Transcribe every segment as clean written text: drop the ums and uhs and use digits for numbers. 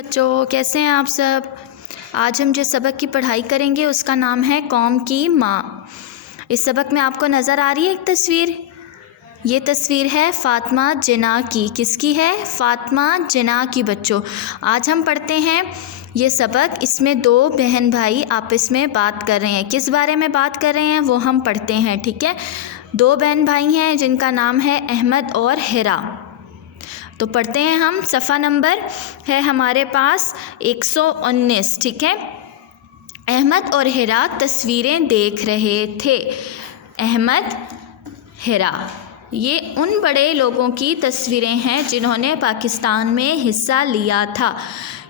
بچوں کیسے ہیں آپ سب؟ آج ہم جس سبق کی پڑھائی کریں گے اس کا نام ہے قوم کی ماں۔ اس سبق میں آپ کو نظر آ رہی ہے ایک تصویر؟ یہ تصویر ہے فاطمہ جناح کی۔ کس کی ہے؟ فاطمہ جناح کی۔ بچوں آج ہم پڑھتے ہیں یہ سبق، اس میں دو بہن بھائی آپس میں بات کر رہے ہیں۔ کس بارے میں بات کر رہے ہیں وہ ہم پڑھتے ہیں، ٹھیک ہے؟ دو بہن بھائی ہیں جن کا نام ہے احمد اور حرا۔ تو پڑھتے ہیں ہم، صفحہ نمبر ہے ہمارے پاس 119، ٹھیک ہے؟ احمد اور حرا تصویریں دیکھ رہے تھے۔ احمد، حرا، یہ ان بڑے لوگوں کی تصویریں ہیں جنہوں نے پاکستان میں حصہ لیا تھا۔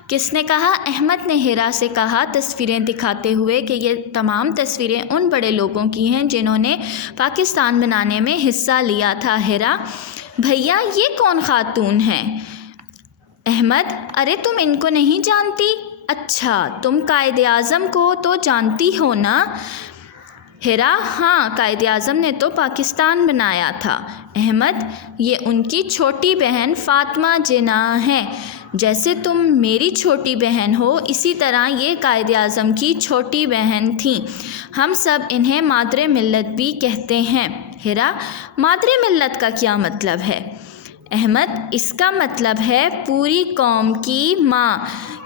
کس نے کہا؟ احمد نے حرا سے کہا تصویریں دکھاتے ہوئے کہ یہ تمام تصویریں ان بڑے لوگوں کی ہیں جنہوں نے پاکستان بنانے میں حصہ لیا تھا۔ حرا: بھیا یہ کون خاتون ہیں؟ احمد: ارے تم ان کو نہیں جانتی؟ اچھا تم قائد اعظم کو تو جانتی ہو نا؟ حرا: ہاں، قائد اعظم نے تو پاکستان بنایا تھا۔ احمد: یہ ان کی چھوٹی بہن فاطمہ جناح ہیں۔ جیسے تم میری چھوٹی بہن ہو اسی طرح یہ قائد اعظم کی چھوٹی بہن تھیں۔ ہم سب انہیں مادر ملت بھی کہتے ہیں۔ حرا: مادر ملت کا کیا مطلب ہے؟ احمد: اس کا مطلب ہے پوری قوم کی ماں۔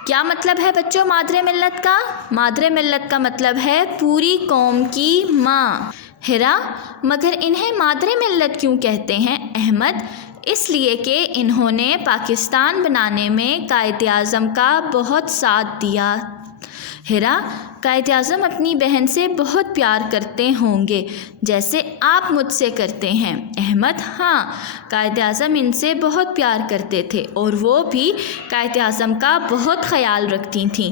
کیا مطلب ہے بچوں مادر ملت کا؟ مادر ملت کا مطلب ہے پوری قوم کی ماں۔ حرا: مگر انہیں مادر ملت کیوں کہتے ہیں؟ احمد: اس لیے کہ انہوں نے پاکستان بنانے میں قائد اعظم کا بہت ساتھ دیا۔ حرا: قائد اعظم اپنی بہن سے بہت پیار کرتے ہوں گے جیسے آپ مجھ سے کرتے ہیں۔ احمد: ہاں، قائد اعظم ان سے بہت پیار کرتے تھے اور وہ بھی قائد اعظم کا بہت خیال رکھتی تھیں۔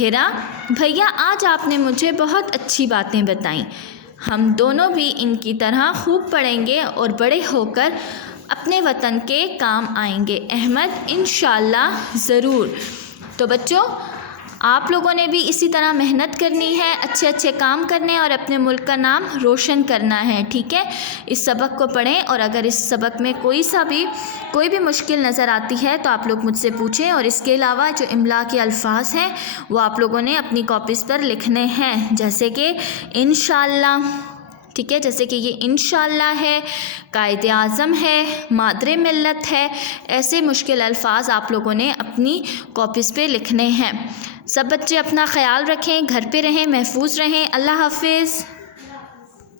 حرا: بھیا آج آپ نے مجھے بہت اچھی باتیں بتائیں۔ ہم دونوں بھی ان کی طرح خوب پڑھیں گے اور بڑے ہو کر اپنے وطن کے کام آئیں گے۔ احمد: انشاءاللہ ضرور۔ تو بچوں آپ لوگوں نے بھی اسی طرح محنت کرنی ہے، اچھے اچھے کام کرنے اور اپنے ملک کا نام روشن کرنا ہے، ٹھیک ہے؟ اس سبق کو پڑھیں اور اگر اس سبق میں کوئی بھی مشکل نظر آتی ہے تو آپ لوگ مجھ سے پوچھیں، اور اس کے علاوہ جو املا کے الفاظ ہیں وہ آپ لوگوں نے اپنی کاپیز پر لکھنے ہیں، جیسے کہ انشاءاللہ، ٹھیک ہے؟ جیسے کہ یہ انشاءاللہ ہے، قائد اعظم ہے، مادر ملت ہے، ایسے مشکل الفاظ آپ لوگوں نے اپنی کاپیز پہ لکھنے ہیں۔ سب بچے اپنا خیال رکھیں، گھر پہ رہیں، محفوظ رہیں۔ اللہ حافظ۔